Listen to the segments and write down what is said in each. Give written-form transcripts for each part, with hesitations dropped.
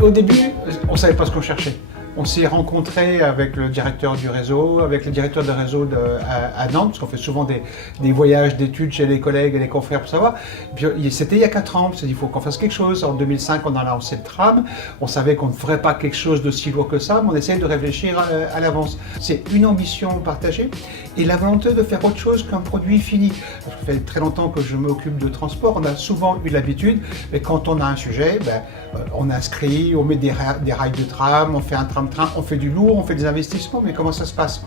Au début, on ne savait pas ce qu'on cherchait. On s'est rencontré avec le directeur du réseau, avec le directeur de réseau à Nantes, parce qu'on fait souvent des voyages d'études chez les collègues et les confrères pour savoir. C'était il y a 4 ans, on s'est dit il faut qu'on fasse quelque chose. En 2005, on a lancé le tram. On savait qu'on ne ferait pas quelque chose de si lourd que ça, mais on essayait de réfléchir à l'avance. C'est une ambition partagée et la volonté de faire autre chose qu'un produit fini. Ça fait très longtemps que je m'occupe de transport. On a souvent eu l'habitude, mais quand on a un sujet, on inscrit, on met des rails de tram, on fait un tram-train, on fait du lourd, on fait des investissements, mais comment ça se passe?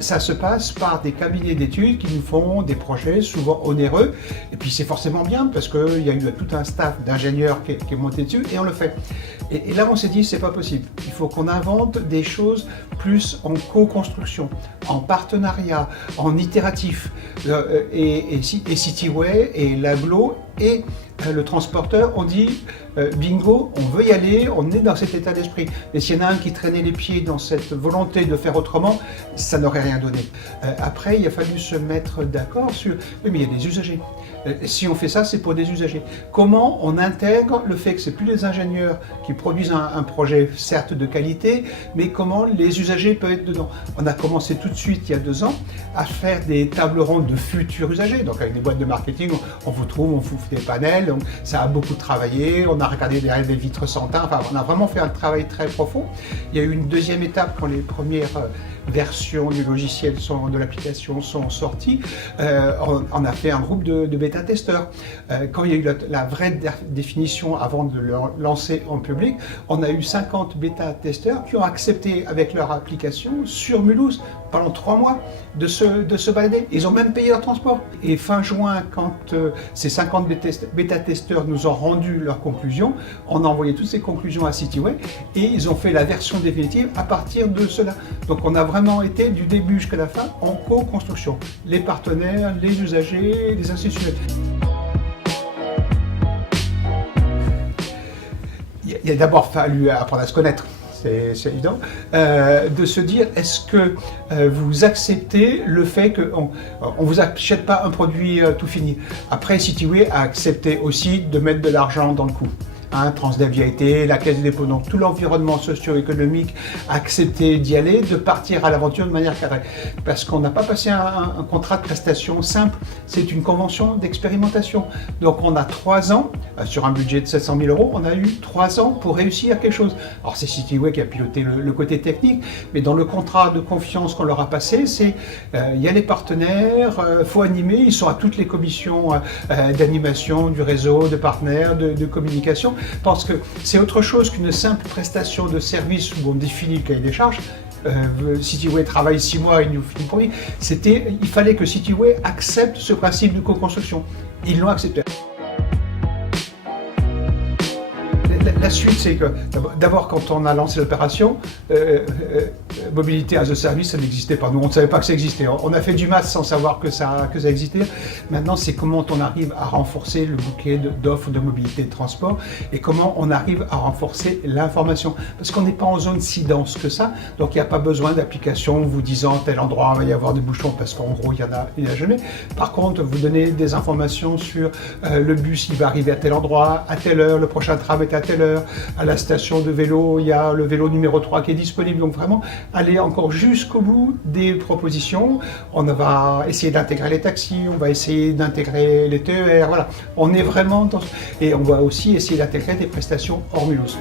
Ça se passe par des cabinets d'études qui nous font des projets souvent onéreux, et puis c'est forcément bien parce qu'il y a eu tout un staff d'ingénieurs qui est monté dessus et on le fait. Et là on s'est dit c'est pas possible, il faut qu'on invente des choses plus en co-construction, en partenariat, en itératif, et Cityway et l'aglo et le transporteur, on dit bingo, on veut y aller, on est dans cet état d'esprit. Mais s'il y en a un qui traînait les pieds dans cette volonté de faire autrement, ça n'aurait rien donné. Après, il a fallu se mettre d'accord sur... Oui, mais il y a des usagers. Si on fait ça, c'est pour des usagers. Comment on intègre le fait que ce n'est plus les ingénieurs qui produisent un projet, certes de qualité, mais comment les usagers peuvent être dedans. On a commencé tout de suite, il y a 2 ans, à faire des tables rondes de futurs usagers. Donc avec des boîtes de marketing, on vous trouve, on vous fait des panels, donc ça a beaucoup travaillé, on a regardé derrière des vitres sans teint, enfin on a vraiment fait un travail très profond. Il y a eu une deuxième étape quand les premières versions du logiciel de l'application sont sorties. On a fait un groupe de bêta-testeurs. Quand il y a eu la vraie définition avant de le lancer en public, on a eu 50 bêta-testeurs qui ont accepté avec leur application sur Mulhouse pendant 3 mois de se balader. Ils ont même payé leur transport. Et fin juin, quand ces 50 bêta-testeurs nous ont rendu leurs conclusions, on a envoyé toutes ces conclusions à Cityway et ils ont fait la version définitive à partir de cela. Donc on a vraiment été du début jusqu'à la fin en co-construction. Les partenaires, les usagers, les institutionnels. Il a d'abord fallu apprendre à se connaître. C'est évident, de se dire est-ce que vous acceptez le fait qu'on ne vous achète pas un produit tout fini. Après, Cityway a accepté aussi de mettre de l'argent dans le coup. Transdev y a été, la Caisse des dépôts, donc tout l'environnement socio-économique a accepté d'y aller, de partir à l'aventure de manière cadrée. Parce qu'on n'a pas passé un contrat de prestation simple, c'est une convention d'expérimentation. Donc on a 3 ans, sur un budget de 700 000 €, on a eu 3 ans pour réussir quelque chose. Alors c'est Cityway qui a piloté le côté technique, mais dans le contrat de confiance qu'on leur a passé, c'est il y a les partenaires, faut animer, ils sont à toutes les commissions d'animation, du réseau, de partenaires, de communication. Parce que c'est autre chose qu'une simple prestation de service où on définit le cahier des charges. Cityway travaille 6 mois et nous finit pour lui. Il fallait que Cityway accepte ce principe de co-construction. Ils l'ont accepté. La suite, c'est que d'abord, quand on a lancé l'opération, mobilité as a service, ça n'existait pas. Nous, on ne savait pas que ça existait. On a fait du maths sans savoir que ça existait. Maintenant, c'est comment on arrive à renforcer le bouquet d'offres de mobilité de transport et comment on arrive à renforcer l'information. Parce qu'on n'est pas en zone si dense que ça, donc il n'y a pas besoin d'application vous disant tel endroit il va y avoir des bouchons, parce qu'en gros, il n'y en a jamais. Par contre, vous donnez des informations sur le bus, il va arriver à tel endroit, à telle heure, le prochain tram est à telle heure. À la station de vélo, il y a le vélo numéro 3 qui est disponible. Donc vraiment, aller encore jusqu'au bout des propositions. On va essayer d'intégrer les taxis, on va essayer d'intégrer les TER. Voilà, on est vraiment dans... Et on va aussi essayer d'intégrer des prestations hors Mulhouse.